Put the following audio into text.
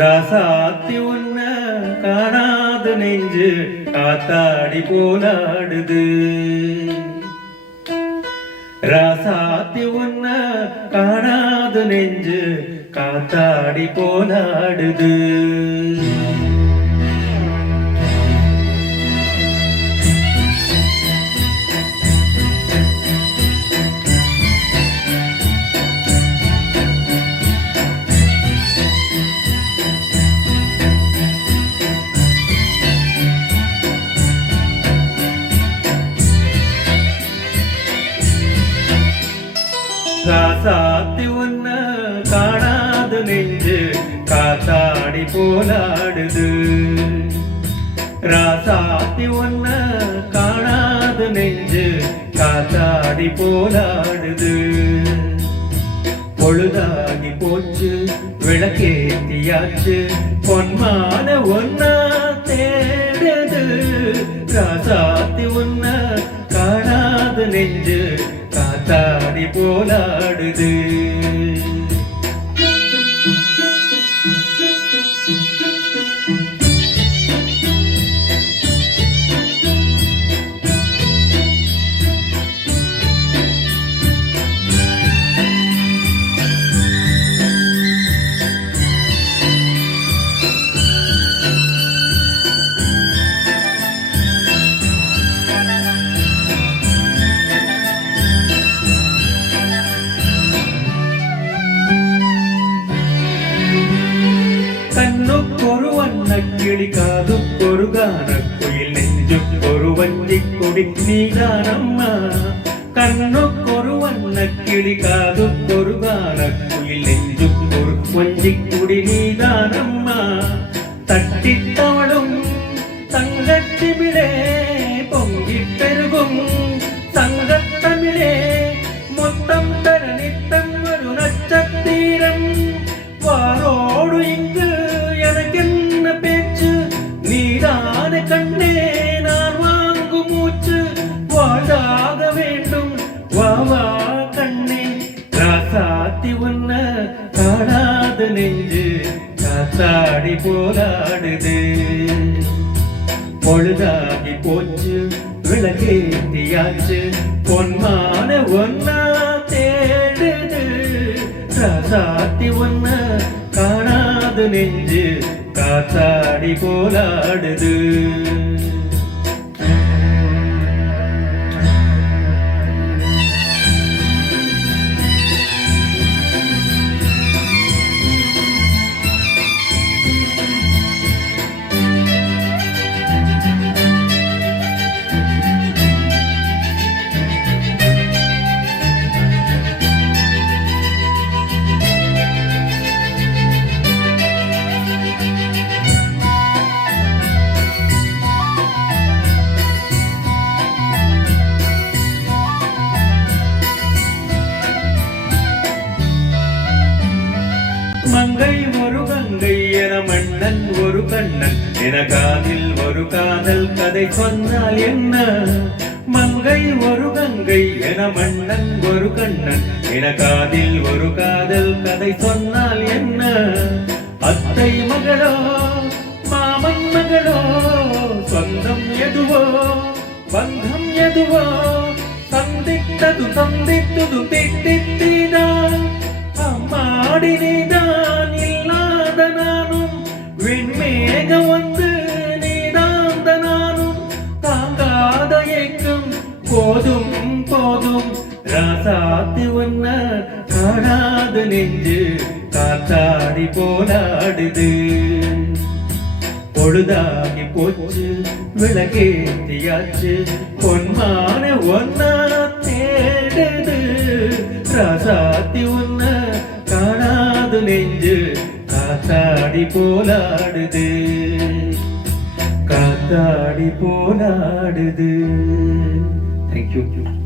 ராசாத்தி உன்ன காணாது நெஞ்சு காத்தாடி போலாடுது. ராசாத்தி உன்ன காணாது நெஞ்சு காத்தாடி போலாடுது. ராசாத்தி உன்ன காணாது நெஞ்சு காத்தாடி போலாடுது. ராசாத்தி உன்ன காணாது நெஞ்சு காத்தாடி போலாடுது. பொழுதாகி போச்சு விளக்கேத்தியாச்சு பொன்மான ஒன்னா தேடுது. ராசாத்தி உன்ன காணாது நெஞ்சு காத்தாடி போலாடுது. கண்ணுக்கொரு வண்ணக்கிளி காதுக்கொரு கானக்குயில் நெஞ்சுக்கொரு வஞ்சிக்கொடி நீதானம்மா. கண்ணுக்கொரு வண்ணக்கிளி காதுக்கொரு கானக்குயில் நெஞ்சுக்கொரு வஞ்சிக்கொடி நீதானம்மா. தட்டித்தவளும் தங்கச்சிமிழே பொங்கிப் பெருகும் சங்கத்தமிழே மொத்தம் தர நித்தம் ஒரு நட்சத்திரம். வாரோடு இங்கு எனக்கென்ன பேச்சு நீதான கண்ணே நான் வாங்கும் மூச்சு. வாழாக வேண்டும் வாவா கண்ணே. ராசாத்தி உன்ன காணாது நெஞ்சு காத்தாடி போலாடுது. பொழுதாகி போச்சு விளக்கேத்தியாச்சு பொன்மான ஒன்னா தேடுது. ராசாத்தி உன்ன காணாது நெஞ்சு காத்தாடி போலாடுது. மங்கை ஒரு கங்கை என மன்னன் ஒரு கண்ணன் என காதில் ஒரு காதல் கதை சொன்னால் என்ன. மங்கை ஒரு கங்கை என மன்னன் ஒரு கண்ணன் என காதில் ஒரு காதல் கதை சொன்னால் என்ன. அத்தை மகளோ மாமன் மகளோ சொந்தம் எதுவோ பந்தம் எதுவோ சந்தித்தது சந்தித்தது தித்தித்தான். அம்மாடி நீதான் இல்லாத நானும் விண்மேக வந்து நீதான் நானும் தாங்காத ஏக்கம் போதும் போதும். ராசாத்தி உன்ன காணாது நெஞ்சு காத்தாடி போலாடுது. பொழுதாகி போச்சு விளக்கேத்தியாச்சு பொன்மான ஒன்னா தேடுது. ராசாத்தி உன்ன காணாது நெஞ்சு காத்தாடி போலாடுது. காத்தாடி போலாடுது. Thank you.